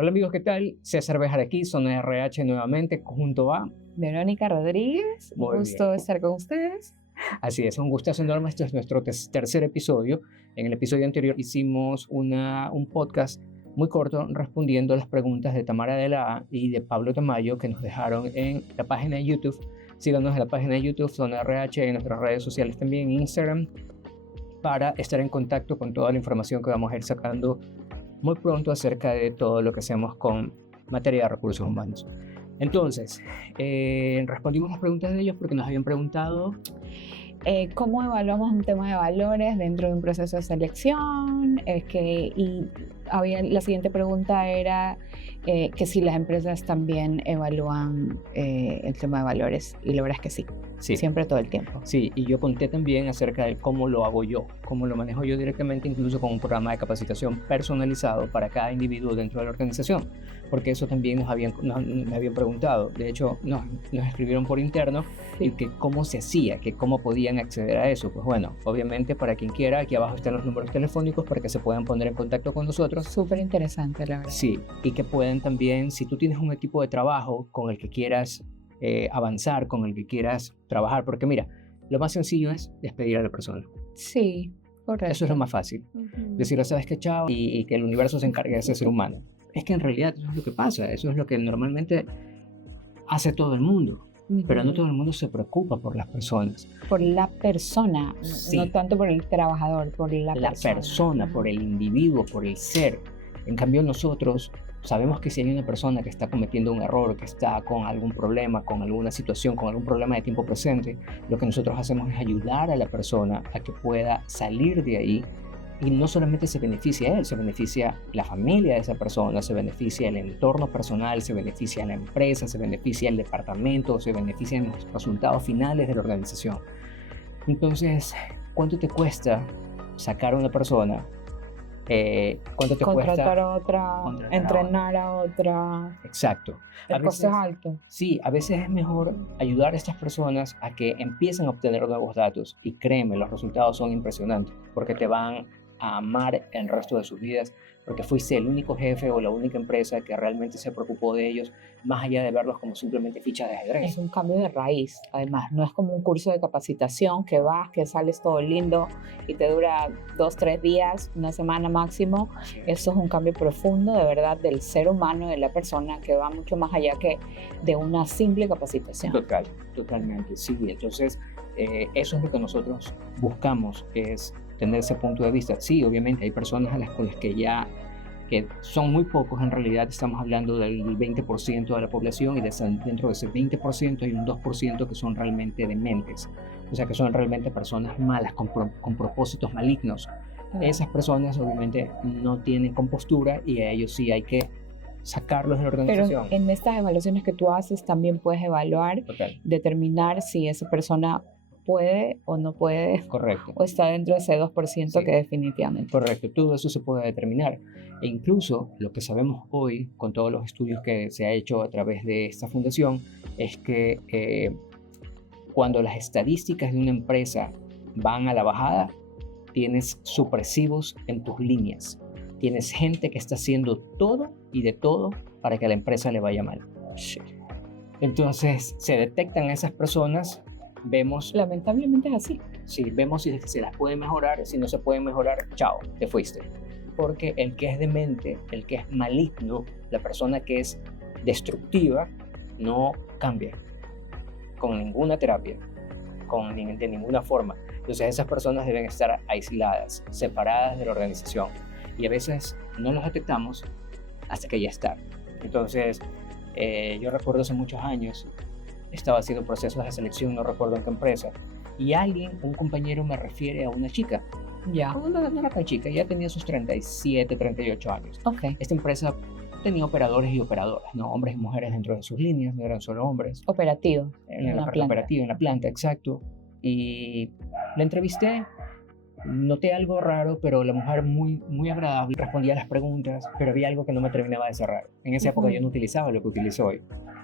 Hola amigos, ¿qué tal? César Bejar aquí, Zona RH nuevamente, junto a... Verónica Rodríguez, Muy un gusto bien. estar con ustedes. Así es, un gustazo enorme. Este es nuestro tercer episodio. En el episodio anterior hicimos un podcast muy corto respondiendo a las preguntas de Tamara de la A y de Pablo Tamayo que nos dejaron en la página de YouTube. Síganos en la página de YouTube, Zona RH, en nuestras redes sociales también, en Instagram, para estar en contacto con toda la información que vamos a ir sacando muy pronto acerca de todo lo que hacemos con materia de recursos humanos. Entonces, respondimos las preguntas de ellos porque nos habían preguntado ¿Cómo evaluamos un tema de valores dentro de un proceso de selección? La siguiente pregunta era que si las empresas también evalúan el tema de valores, y la verdad es que sí. Sí. Siempre, todo el tiempo. Sí, y yo conté también acerca de cómo lo hago yo, cómo lo manejo yo directamente, incluso con un programa de capacitación personalizado para cada individuo dentro de la organización, porque eso también me habían preguntado. De hecho, nos escribieron por interno y que cómo se hacía, que cómo podían acceder a eso. Pues bueno, obviamente para quien quiera, aquí abajo están los números telefónicos para que se puedan poner en contacto con nosotros. Súper interesante, la verdad. Sí, y que pueden también, si tú tienes un equipo de trabajo con el que quieras avanzar, con el que quieras trabajar, porque mira, lo más sencillo es despedir a la persona. Sí, correcto. Eso es lo más fácil. Decirle, ¿sabes qué, chao? Y que el universo se encargue de ese ser humano. Es que en realidad eso es lo que pasa, eso es lo que normalmente hace todo el mundo, pero no todo el mundo se preocupa por las personas. Por la persona, sí. No tanto por el trabajador, por la persona. Por el individuo, por el ser. En cambio nosotros sabemos que si hay una persona que está cometiendo un error, que está con algún problema, con alguna situación, con algún problema de tiempo presente, lo que nosotros hacemos es ayudar a la persona a que pueda salir de ahí, y no solamente se beneficia a él, se beneficia la familia de esa persona, se beneficia el entorno personal, se beneficia la empresa, se beneficia el departamento, se benefician los resultados finales de la organización. Entonces, ¿cuánto te cuesta sacar a una persona? ¿Cuánto te contratar cuesta a otra, entrenar a otra? Exacto. El costo es alto. Sí, a veces es mejor ayudar a estas personas a que empiecen a obtener nuevos datos, y créeme, los resultados son impresionantes porque te van a amar el resto de sus vidas, porque fuiste el único jefe o la única empresa que realmente se preocupó de ellos, más allá de verlos como simplemente fichas de ajedrez. Es un cambio de raíz, además, no es como un curso de capacitación que vas, que sales todo lindo y te dura 2-3 días, una semana máximo. Eso es un cambio profundo, de verdad, del ser humano, de la persona, que va mucho más allá que de una simple capacitación. Totalmente, sí. Entonces, eso es lo que nosotros buscamos, es tener ese punto de vista. Sí, obviamente hay personas a las que son muy pocos, en realidad estamos hablando del 20% de la población, y dentro de ese 20% hay un 2% que son realmente dementes, o sea que son realmente personas malas, con propósitos malignos. Esas personas obviamente no tienen compostura y a ellos sí hay que sacarlos de la organización. Pero en estas evaluaciones que tú haces también puedes evaluar, determinar si esa persona puede o no puede. Correcto. O está dentro de ese 2% sí. Que definitivamente. Correcto, todo eso se puede determinar. E incluso lo que sabemos hoy, con todos los estudios que se ha hecho a través de esta fundación, es que cuando las estadísticas de una empresa van a la bajada, tienes supresivos en tus líneas. Tienes gente que está haciendo todo y de todo para que a la empresa le vaya mal. Sí. Entonces se detectan esas personas. Vemos, lamentablemente es así. Sí, vemos si se las puede mejorar. Si no se puede mejorar, chao, te fuiste. Porque el que es demente, el que es maligno, la persona que es destructiva, no cambia con ninguna terapia, de ninguna forma. Entonces esas personas deben estar aisladas, separadas de la organización, y a veces no los detectamos hasta que ya está. Entonces yo recuerdo hace muchos años, estaba haciendo procesos de selección, no recuerdo en qué empresa, y un compañero me refiere a una chica. Ya. No era tan chica, ya tenía sus 37, 38 años. Okay. Esta empresa tenía operadores y operadoras, ¿no? Hombres y mujeres dentro de sus líneas, no eran solo hombres. Operativo. En la planta, exacto. Y la entrevisté, noté algo raro, pero la mujer muy, muy agradable, respondía a las preguntas, pero había algo que no me terminaba de cerrar. En esa época yo no utilizaba lo que utilizo hoy.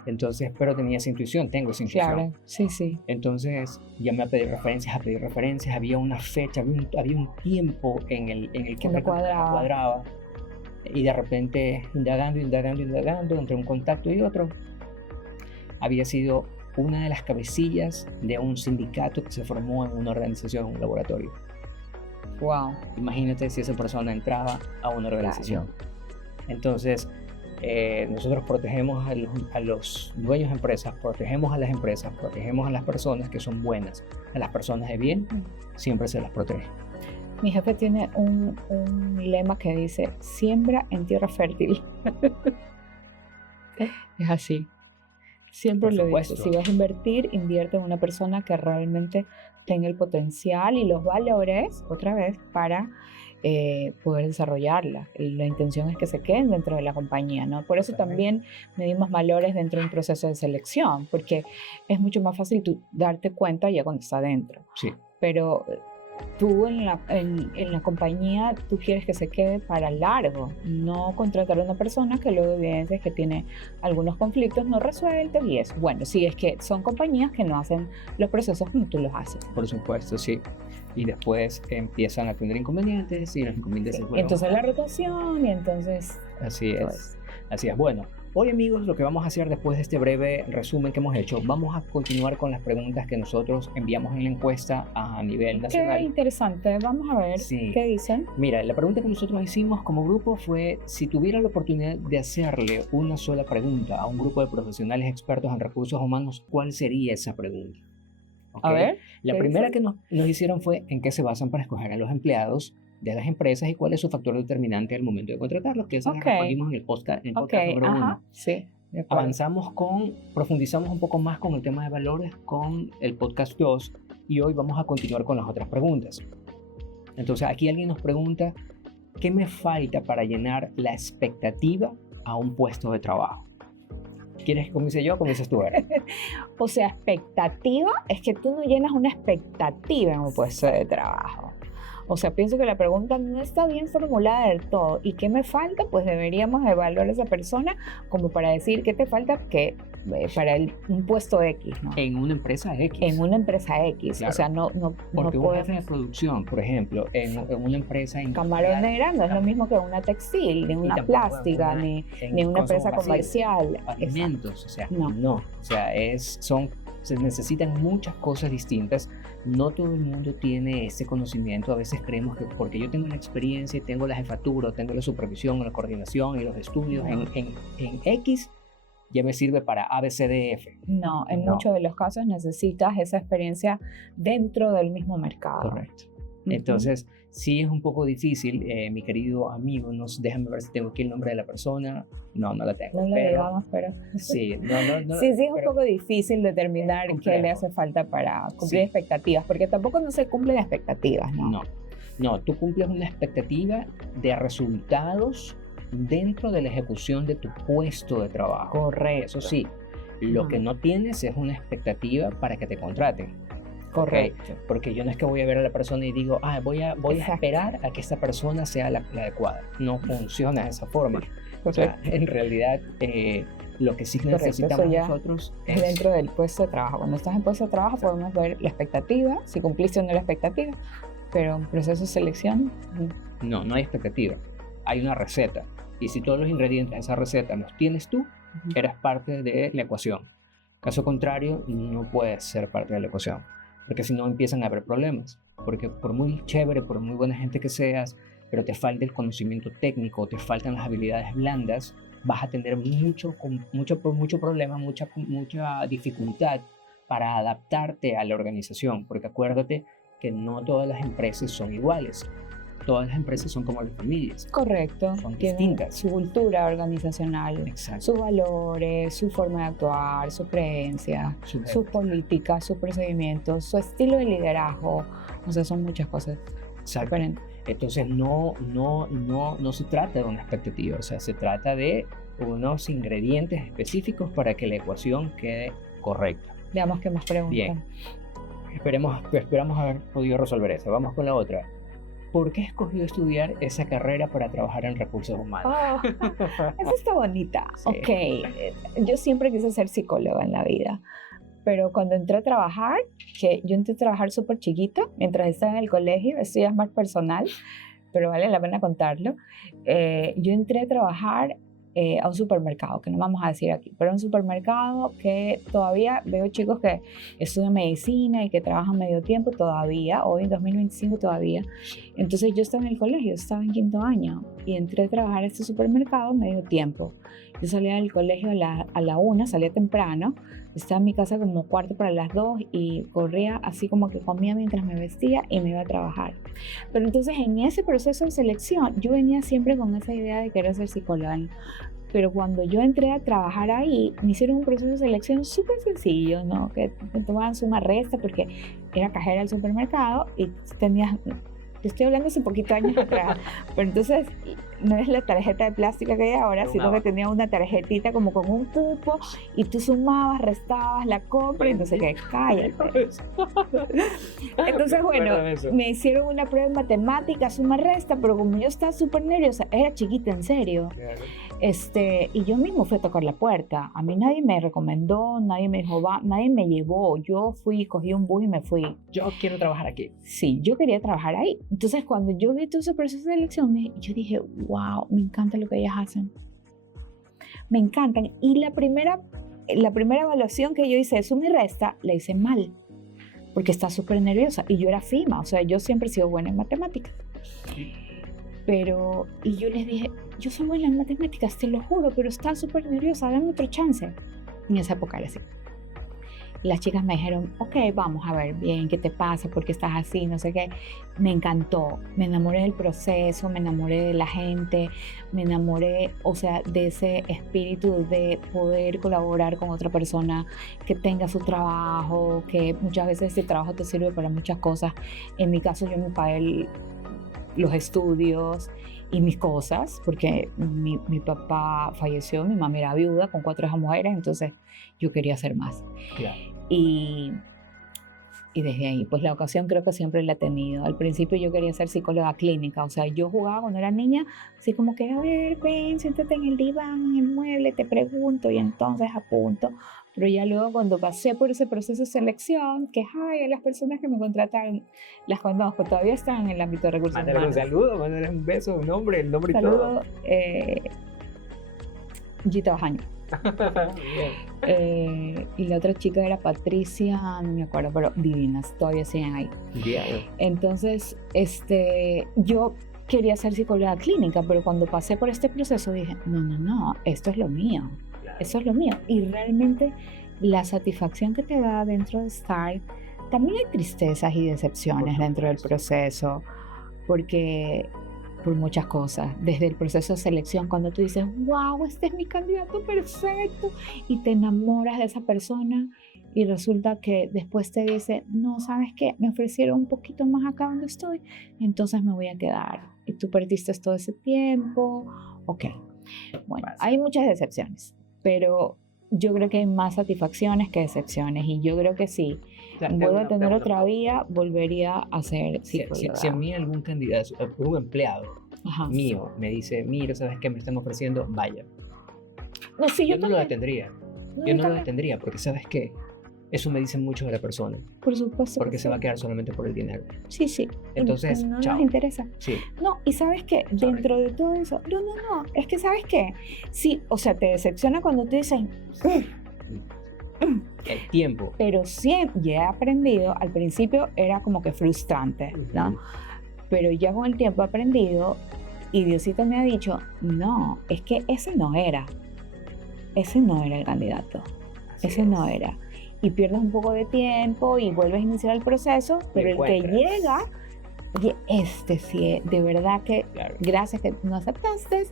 Entonces, pero tenía esa intuición, tengo esa intuición. Claro, sí. Entonces, llamé a pedir referencias, había una fecha, había un tiempo en el que no cuadraba. Y de repente, indagando, entre un contacto y otro, había sido una de las cabecillas de un sindicato que se formó en una organización, en un laboratorio. Wow. Imagínate si esa persona entraba a una organización. Claro. Entonces, nosotros protegemos a los dueños de empresas, protegemos a las empresas, protegemos a las personas que son buenas. A las personas de bien siempre se las protege. Mi jefe tiene un lema que dice: siembra en tierra fértil. Es así. Siempre lo dice. Si vas a invertir, invierte en una persona que realmente tenga el potencial y los valores, otra vez, para poder desarrollarla. La intención es que se queden dentro de la compañía, ¿no? Por eso también medimos valores dentro de un proceso de selección, porque es mucho más fácil tú darte cuenta ya cuando está dentro. Sí. Pero tú en la compañía, tú quieres que se quede para largo, no contratar a una persona que luego evidencias que tiene algunos conflictos no resueltos y eso. Bueno, sí, es que son compañías que no hacen los procesos como tú los haces. Por supuesto, sí. Y después empiezan a tener inconvenientes y los inconvenientes se vuelven. Entonces la rotación y entonces... Así es. Así es. Bueno, hoy, amigos, lo que vamos a hacer después de este breve resumen que hemos hecho, vamos a continuar con las preguntas que nosotros enviamos en la encuesta a nivel nacional. Qué interesante. Vamos a ver qué dicen. Mira, la pregunta que nosotros hicimos como grupo fue: si tuviera la oportunidad de hacerle una sola pregunta a un grupo de profesionales expertos en recursos humanos, ¿cuál sería esa pregunta? A ver. La primera que nos hicieron fue: ¿en qué se basan para escoger a los empleados de las empresas y cuál es su factor determinante al momento de contratarlos? Que eso lo respondimos en el podcast número 1. Sí. Profundizamos un poco más con el tema de valores con el podcast 2 y hoy vamos a continuar con las otras preguntas. Entonces, aquí alguien nos pregunta: ¿qué me falta para llenar la expectativa a un puesto de trabajo? ¿Quieres que comience yo o comienzas tú, Vera? O sea, expectativa es que tú no llenas una expectativa en un puesto de trabajo. O sea, pienso que la pregunta no está bien formulada del todo. ¿Y qué me falta? Pues deberíamos evaluar a esa persona como para decir qué te falta para un puesto X, ¿no? En una empresa X. En una empresa X. Claro. O sea, no porque un jefe de producción, por ejemplo, en una empresa camaronera no es lo mismo que una textil, ni una plástica, ni una empresa comercial. Alimentos, o sea, no. O sea, se necesitan muchas cosas distintas. No todo el mundo tiene ese conocimiento. A veces creemos que porque yo tengo la experiencia y tengo la jefatura, tengo la supervisión, la coordinación y los estudios en X, ya me sirve para ABCDF. No, en muchos de los casos necesitas esa experiencia dentro del mismo mercado. Correcto. Entonces, sí es un poco difícil, mi querido amigo, déjame ver si tengo aquí el nombre de la persona. No la tengo. No lo digamos, pero... Sí, sí, es un poco difícil determinar qué le hace falta para cumplir expectativas, porque tampoco no se cumplen expectativas, ¿no? No, tú cumples una expectativa de resultados dentro de la ejecución de tu puesto de trabajo. Correcto. Eso sí, lo que no tienes es una expectativa para que te contraten. Correcto. Okay. Porque yo no es que voy a ver a la persona y digo, voy a esperar a que esa persona sea la adecuada. No funciona de esa forma. O sea, en realidad, lo que sí necesitamos nosotros es dentro del puesto de trabajo. Cuando estás en puesto de trabajo podemos ver la expectativa, si cumpliste o no la expectativa, pero en proceso de selección... No hay expectativa. Hay una receta. Y si todos los ingredientes de esa receta los tienes tú, eres parte de la ecuación. Caso contrario, no puedes ser parte de la ecuación. Porque si no empiezan a haber problemas, porque por muy chévere, por muy buena gente que seas, pero te falta el conocimiento técnico, te faltan las habilidades blandas, vas a tener mucho problema, mucha dificultad para adaptarte a la organización, porque acuérdate que no todas las empresas son iguales. Todas las empresas son como las familias. Correcto. Son distintas. Su cultura organizacional, exacto, sus valores, su forma de actuar, su creencia, sus políticas, sus procedimientos, su estilo de liderazgo. O sea, son muchas cosas diferentes. Entonces no se trata de una expectativa, o sea, se trata de unos ingredientes específicos para que la ecuación quede correcta. Veamos qué más preguntan. Bien. Esperamos haber podido resolver eso. Vamos con la otra. ¿Por qué escogió estudiar esa carrera para trabajar en recursos humanos? Esa está bonita. Sí. Ok, yo siempre quise ser psicóloga en la vida, pero cuando entré a trabajar, que yo entré a trabajar súper chiquita, mientras estaba en el colegio, esto ya es más personal, pero vale la pena contarlo. Yo entré a trabajar a un supermercado, que no vamos a decir aquí, pero un supermercado que todavía veo chicos que estudian medicina y que trabajan medio tiempo todavía, hoy en 2025 todavía. Entonces yo estaba en el colegio, estaba en 5º año y entré a trabajar a este supermercado medio tiempo. Yo salía del colegio a la 1, salía temprano, estaba en mi casa como 2:15 y corría así como que comía mientras me vestía y me iba a trabajar. Pero entonces en ese proceso de selección yo venía siempre con esa idea de querer ser psicóloga. Pero cuando yo entré a trabajar ahí, me hicieron un proceso de selección súper sencillo, ¿no? Que me tomaban suma resta porque era cajera del supermercado y tenías... Te estoy hablando hace poquitos años atrás, pero entonces no es la tarjeta de plástico que hay ahora, sino que tenía una tarjetita como con un cupo y tú sumabas, restabas la compra y entonces que cállate. Entonces bueno, me hicieron una prueba de matemáticas, suma resta, pero como yo estaba súper nerviosa, era chiquita en serio. Y yo mismo fui a tocar la puerta. A mí nadie me recomendó, nadie me dijo, nadie me llevó. Yo fui, cogí un bus y me fui. Yo quiero trabajar aquí. Sí, yo quería trabajar ahí. Entonces, cuando yo vi todo ese proceso de elección, yo dije, wow, me encanta lo que ellas hacen. Me encantan. Y la primera evaluación que yo hice de suma y resta, la hice mal. Porque estaba súper nerviosa. Y yo era FIMA, o sea, yo siempre he sido buena en matemáticas. Y yo les dije, yo soy buena en matemáticas, te lo juro, pero estaba súper nerviosa, dame otro chance. En esa época era así. Las chicas me dijeron, ok, vamos a ver bien, ¿qué te pasa? ¿Por qué estás así? No sé qué. Me encantó, me enamoré del proceso, me enamoré de la gente, me enamoré, o sea, de ese espíritu de poder colaborar con otra persona que tenga su trabajo, que muchas veces ese trabajo te sirve para muchas cosas. En mi caso, yo me pagué los estudios y mis cosas, porque mi papá falleció, mi mamá era viuda con 4 hijas mujeres, entonces yo quería hacer más. Claro. Y desde ahí, pues la ocasión creo que siempre la he tenido. Al principio yo quería ser psicóloga clínica, o sea, yo jugaba cuando era niña, así como que, a ver, ven, siéntate en el diván, en el mueble, te pregunto, y entonces apunto. Pero ya luego cuando pasé por ese proceso de selección, que ay, las personas que me contrataron, las conozco, todavía están en el ámbito de recursos humanos. Mándale un saludo, mándale un beso, un nombre, el nombre saludo, y todo. Gita Bajaño. Y la otra chica era Patricia, no me acuerdo, pero divinas, todavía siguen ahí. Bien. Entonces, yo quería ser psicóloga clínica, pero cuando pasé por este proceso dije, no, esto es lo mío. Eso es lo mío. Y realmente la satisfacción que te da dentro de estar, también hay tristezas y decepciones dentro del proceso, porque por muchas cosas, desde el proceso de selección, cuando tú dices, wow, este es mi candidato perfecto, y te enamoras de esa persona, y resulta que después te dice, no, ¿sabes qué? Me ofrecieron un poquito más acá donde estoy, entonces me voy a quedar. Y tú perdiste todo ese tiempo. Ok. Bueno, hay muchas decepciones, pero yo creo que hay más satisfacciones que decepciones, y yo creo que sí, vuelvo a tener otra vía, volvería a ser psicóloga. Si a mí algún candidato, un empleado mío me dice, mira, ¿sabes qué me están ofreciendo? Vaya. No, sí, yo no lo detendría. Yo no lo detendría porque, ¿sabes qué? Eso me dice mucho de la persona. Por supuesto. Porque se va a quedar solamente por el dinero. Sí. Entonces, no chao. nos interesa. Sí. No, y ¿sabes qué? Dentro de todo eso, no. Es que, ¿sabes qué? Sí, o sea, te decepciona cuando te dicen... El tiempo. Pero siempre, ya he aprendido, al principio era como que frustrante, ¿no? Pero ya con el tiempo he aprendido y Diosito me ha dicho, no, es que ese no era el candidato. Ese no era. Y pierdes un poco de tiempo y vuelves a iniciar el proceso, pero el que llega, oye, sí, de verdad que gracias que no aceptaste,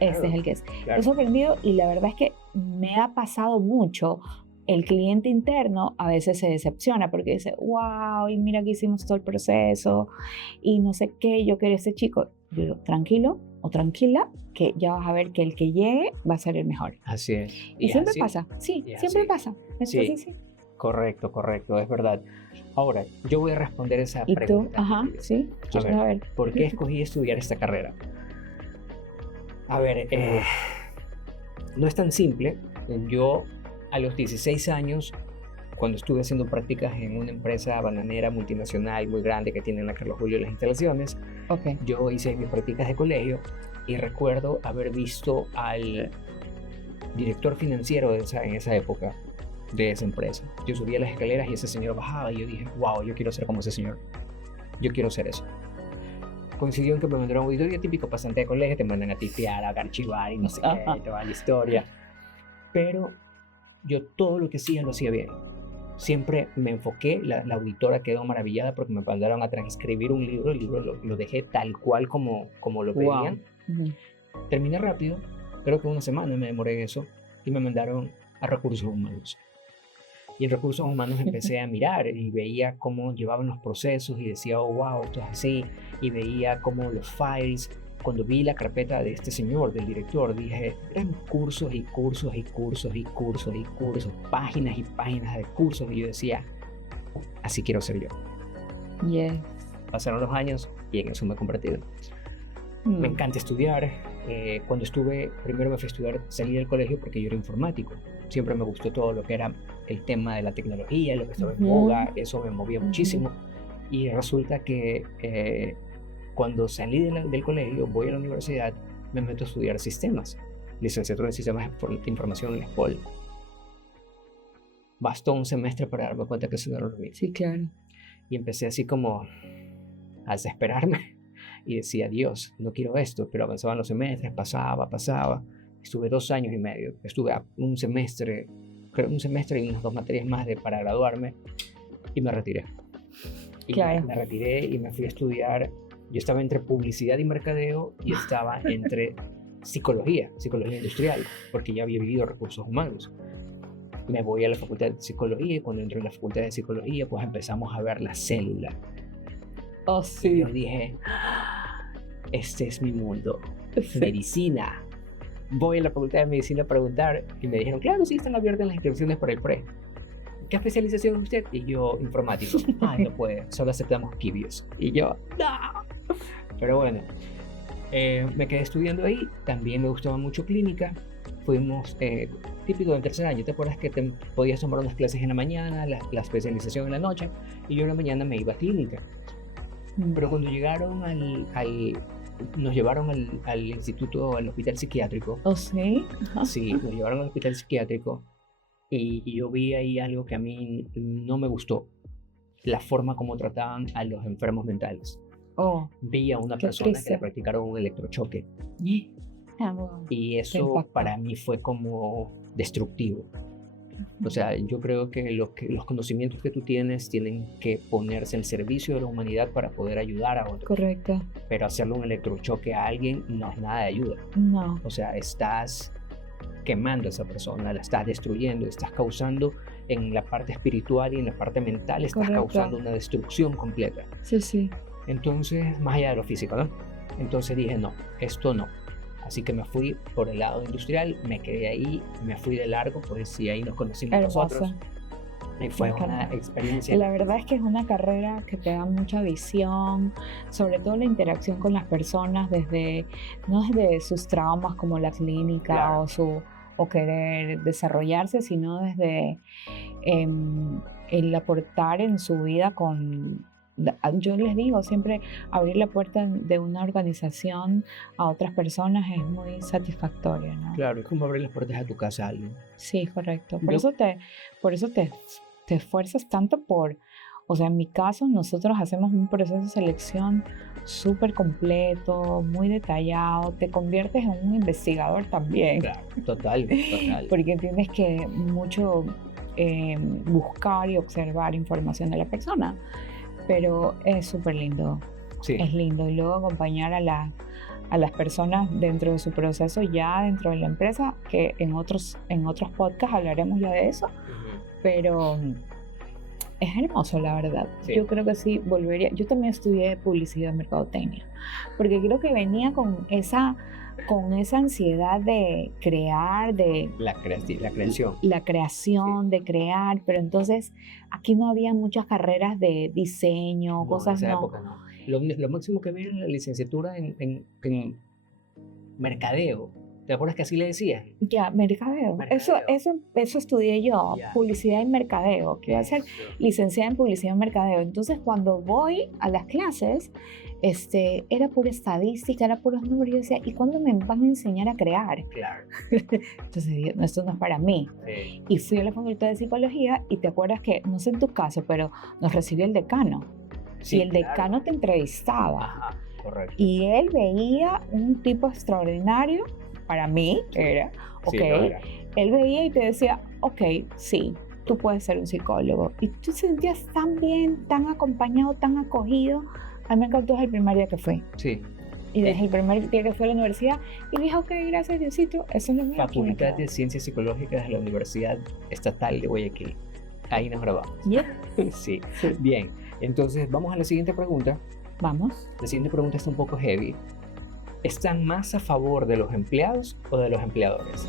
es el que es. He sorprendido y la verdad es que me ha pasado mucho. El cliente interno a veces se decepciona porque dice, wow, y mira que hicimos todo el proceso y no sé qué, yo quería ese chico. Yo digo, tranquilo o tranquila, que ya vas a ver que el que llegue va a ser el mejor. Así es. Y siempre pasa, sí, siempre pasa. Sí. Correcto, es verdad. Ahora, yo voy a responder esa pregunta. ¿Y tú? Ajá, sí. A ver, ¿por qué escogí estudiar esta carrera? A ver, no es tan simple. Yo a los 16 años cuando estuve haciendo prácticas en una empresa bananera multinacional muy grande que tiene en la Carlos Julio las instalaciones, yo hice mis prácticas de colegio y recuerdo haber visto al director financiero en esa época de esa empresa. Yo subía las escaleras y ese señor bajaba y yo dije, wow, yo quiero ser como ese señor. Yo quiero ser eso. Coincidió en que me mandaron un auditorio típico pasante de colegio, te mandan a tipear, a archivar y no sé qué, toda la historia. Pero yo todo lo que hacía lo hacía bien. Siempre me enfoqué, la auditora quedó maravillada porque me mandaron a transcribir un libro, el libro lo dejé tal cual como lo pedían. Wow. Terminé rápido, creo que una semana me demoré en eso, y me mandaron a recursos humanos. Y en recursos humanos empecé a mirar y veía cómo llevaban los procesos y decía, oh, wow, esto es así. Y veía cómo los files, cuando vi la carpeta de este señor, del director, dije, eran cursos y cursos y cursos y cursos y cursos, páginas y páginas de cursos. Y yo decía, así quiero ser yo. Yes. Pasaron los años y en eso me he convertido. Me encanta estudiar. Cuando primero me fui a estudiar, salí del colegio porque yo era informático. Siempre me gustó todo lo que era el tema de la tecnología, lo que estaba en boga, eso me movía muchísimo. Y resulta que cuando salí del colegio, voy a la universidad, me meto a estudiar sistemas, licenciatura en sistemas de información en la escuela. Bastó un semestre para darme cuenta que eso no era lo mío. Sí, claro. Y empecé así como a desesperarme. Y decía, Dios, no quiero esto, pero avanzaban los semestres, pasaba. Estuve 2 años y medio, estuve a un semestre y unas 2 materias más para graduarme y me retiré. Me retiré y me fui a estudiar. Yo estaba entre publicidad y mercadeo y estaba entre psicología industrial, porque ya había vivido recursos humanos. Me voy a la facultad de psicología y cuando entré en la facultad de psicología, pues empezamos a ver la célula. Oh, sí. Y yo dije, este es mi mundo, medicina. Voy a la facultad de medicina a preguntar y me dijeron, claro, sí, están abiertas las inscripciones para el pre. ¿Qué especialización es usted? Y yo, informático. No puede, solo aceptamos kibios. Y yo, no. Pero bueno, me quedé estudiando ahí. También me gustaba mucho clínica. Fuimos, típico del tercer año, ¿te acuerdas que te podías tomar unas clases en la mañana, la especialización en la noche? Y yo en la mañana me iba a clínica. Pero cuando llegaron nos llevaron al instituto, al hospital psiquiátrico. ¿Oh, sí? Sí, nos llevaron al hospital psiquiátrico y yo vi ahí algo que a mí no me gustó. La forma como trataban a los enfermos mentales. Oh, vi a una persona que le practicaron un electrochoque. Y eso para mí fue como destructivo. O sea, yo creo que los conocimientos que tú tienes tienen que ponerse al servicio de la humanidad para poder ayudar a otros. Correcto. Pero hacerle un electrochoque a alguien no es nada de ayuda. No. O sea, estás quemando a esa persona, la estás destruyendo, estás causando en la parte espiritual y en la parte mental, estás causando una destrucción completa. Sí, sí. Entonces, más allá de lo físico, ¿no? Entonces dije, no, esto no. Así que me fui por el lado industrial, me quedé ahí, me fui de largo, pues sí, ahí nos conocimos nosotros. Y fue una experiencia. La verdad es que es una carrera que te da mucha visión, sobre todo la interacción con las personas, no desde sus traumas como la clínica, claro, o querer desarrollarse, sino desde el aportar en su vida con... Yo les digo, siempre abrir la puerta de una organización a otras personas es muy satisfactorio, ¿no? Claro, es como abrir las puertas a tu casa a alguien. Sí, correcto. Por eso te esfuerzas tanto o sea, en mi caso, nosotros hacemos un proceso de selección súper completo, muy detallado. Te conviertes en un investigador también. Claro, total. Porque tienes que mucho buscar y observar información de la persona. Pero es súper lindo, sí. Es lindo. Y luego acompañar a las personas dentro de su proceso ya dentro de la empresa, que en otros podcasts hablaremos ya de eso, pero es hermoso, la verdad. Sí. Yo creo que sí volvería. Yo también estudié publicidad y mercadotecnia, porque creo que venía con esa ansiedad de crear, de la creación. La creación, sí, de crear, pero entonces aquí no había muchas carreras de diseño, cosas en esa época no. Lo máximo que vi era la licenciatura en mercadeo, ¿Te acuerdas que así le decían? Ya, mercadeo. Mercadeo. Eso estudié yo, Ya. publicidad y mercadeo, que iba a ser licenciada en publicidad y mercadeo. Entonces, cuando voy a las clases, era pura estadística, era puros números. Yo decía, ¿y cuándo me van a enseñar a crear? Claro. Entonces dije, no, esto no es para mí. Sí. Y fui a la facultad de psicología y te acuerdas que, no sé en tu caso, pero nos recibió el decano. Sí, y el decano te entrevistaba. Ajá, correcto. Y él veía un tipo extraordinario, para mí era, ok, Sí, lo era. él veía y te decía, ok, sí, tú puedes ser un psicólogo. Y tú te sentías tan bien, tan acompañado, tan acogido. A mí me encantó desde el primer día que fui. Sí. Y desde el primer día que fui a la universidad, y dije, ok, gracias Diosito, eso es lo mío. aquí me Facultad quedo. de Ciencias Psicológicas de la Universidad Estatal de Guayaquil. Ahí nos grabamos. Yeah. Sí. Sí. Bien, entonces vamos a la siguiente pregunta. Vamos. La siguiente pregunta está un poco heavy. ¿Están más a favor de los empleados o de los empleadores?